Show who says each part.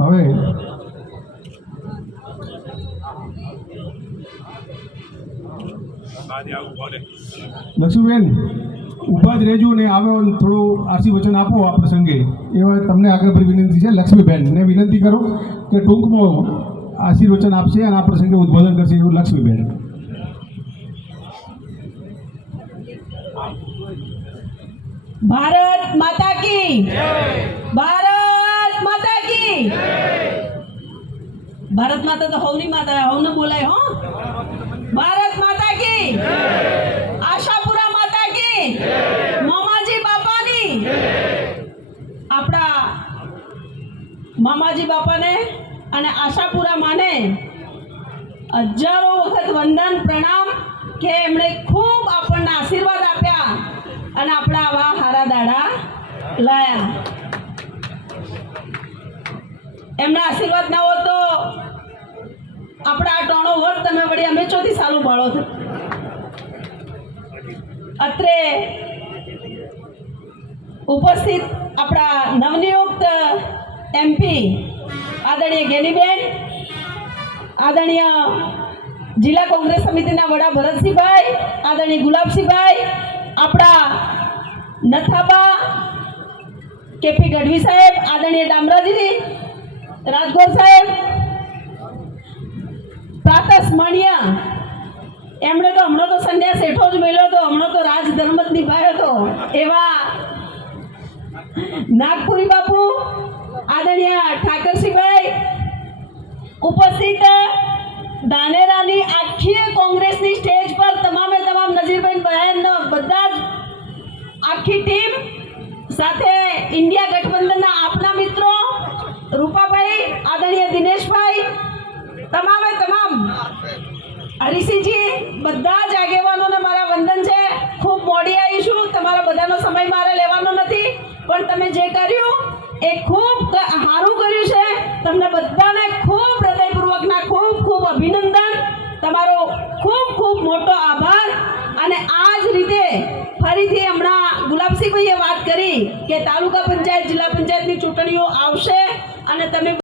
Speaker 1: હવે લક્ષ્મીબેન ઊભા જ રહેજો ને આવે થોડું આરસી વચન આપો આ પ્રસંગે. એવા તમને આગળ પર વિનંતી છે. લક્ષ્મીબેન, ને વિનંતી કરો કે ટૂંકમાં આશીર્વચન આપશે અને આ પ્રસંગે ઉદ્બોધન કરશે એવું લક્ષ્મીબેન.
Speaker 2: ભારત માતા કી. ભારત માતા કી. ભારત માતા તો હવની માતા, હવને બોલાય, હો. ભારત માતા કી. આશાપુરા માતા કી. મામાજી બાપાની. આપણા મામાજી બાપાને અને આશાપુરા માને હજારો વખત વંદન, પ્રણામ કે એમણે ખૂબ આપણને લાયા. એમના આશીર્વાદ ના હોત તો આપણા આ ટોણો હોત તમે વળી અમે ચોથી સાલું બાળો છો. અત્રે ઉપસ્થિત આપણા નવનિયુક્ત એમપી આદરણીય ગેનીબેન, આદરણીય જિલ્લા કોંગ્રેસ સમિતિના વડા ભરતસિંહભાઈ, આદરણીય ગુલાબસિંહભાઈ, આપણા નથાબા કેપી ગઢવી સાહેબ, આદરણીય ડામરાજી રાજગોર સાહેબ પ્રાતસ સ્મરણીય. એમણે તો હમણાં તો સંન્યાસ હેઠો જ મળ્યો હતો, હમણાં તો રાજ ધર્મ જ નિભાયો હતો. એવા નાગપુરી બાપુ, આદરણીય ઠાકરસિંહભાઈ, ઉપસ્થિત દાનેરાની આખી કોંગ્રેસની સ્ટેજ પર તમામે તમામ નજીરબેન બહેન બધા જ આખી ટીમ સાથે ઇન્ડિયા ગઠબંધનના આપના મિત્રો રૂપાભાઈ, આદરણીય દિનેશભાઈ, તમામે તમામ. હરીસિંહજી બધા જ આગેવાનોને મારા વંદન છે. ખૂબ મોડી આવી છું. તમારા બધાનો સમય મારે લેવાનો નથી. પણ તમે જે કર્યું એ ખૂબ સારું કર્યું છે. તમને બધાને ખૂબ હૃદયપૂર્વકના ખૂબ ખૂબ અભિનંદન. તમારો ખૂબ ખૂબ મોટો આભાર. અને આ જ રીતે ફરીથી હમણાં ગુલાબસિંહભાઈએ વાત કરી કે તાલુકા પંચાયત, જિલ્લા પંચાયતની ચૂંટણીઓ આવશે અને તમે